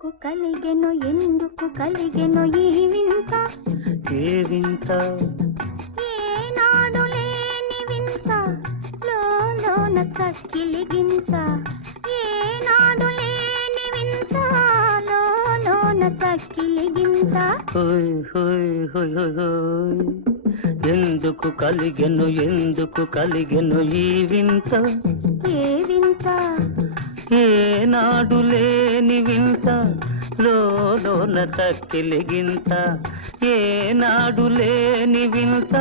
ఎందుకు కలిగెను ఈ వింత? ఏ వింత? ఏనాడు లేని వింత, లోన చక్కిలిగింత. ఏనాడు లేని వింత, లోన చక్కిలిగింత. హోయ్ హోయ్ హోయ్ హోయ్ హోయ్. ఎందుకు కలిగెను ఈ వింత? ఏ వింత? ఏనాడు లేని వింత, లోన చక్కిలిగింత. ఏనాడు లేని వింత,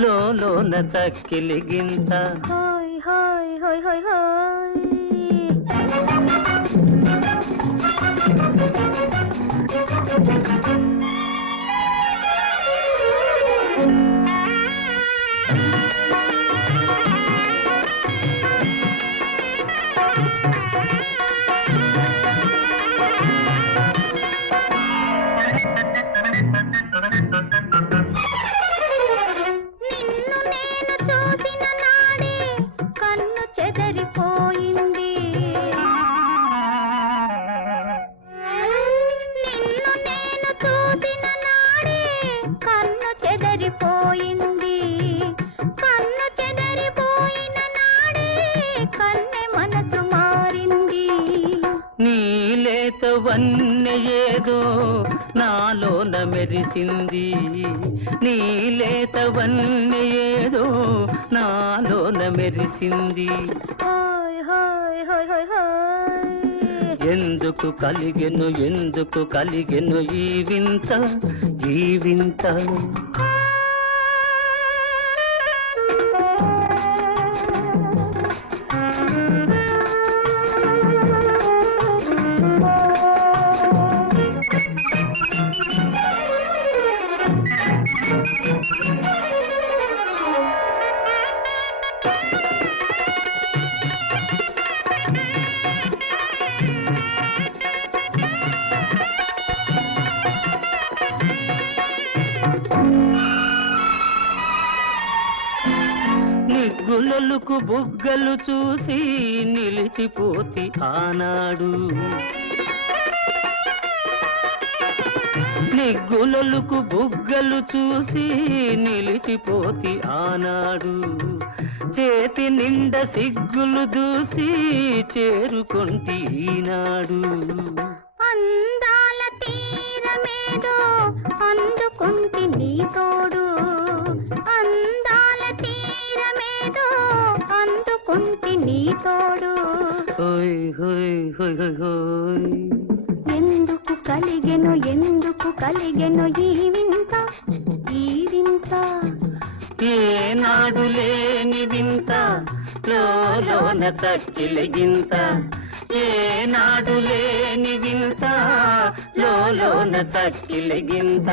లోన చక్కిలిగింత. హోయ్ హోయ్ హోయ్ హోయ్ హోయ్. నీలేతవన్నె ఏదో నాలోన మెరిసింది. నీలేతవన్నె ఏదో నాలోన మెరిసింది. ఎందుకు కలిగెను ఈ వింత? ఈ వింత? నిగ్గులొలుకు బుగ్గలు చూసి నిలిచిపోతి ఆనాడు. నిగ్గులొలుకు బుగ్గలు చూసి నిలిచిపోతి ఆనాడు. చేతి నిండ సిగ్గులు దూసి చేరుకొంటి ఈనాడు. అందాల తీరమేదో అందుకొంటి నీ తోడు. అందాల తీరమేదో అందుకొంటి నీ తోడు. హోయ్ హోయ్ హోయ్ హోయ్ హోయ్. ఎందుకు కలిగెను ఈ వింత? ఈ వింత? ఏనాడు లేని వింత, లోన చక్కిలిగింత. ఏనాడు లేని వింత, లోన చక్కిలిగింత.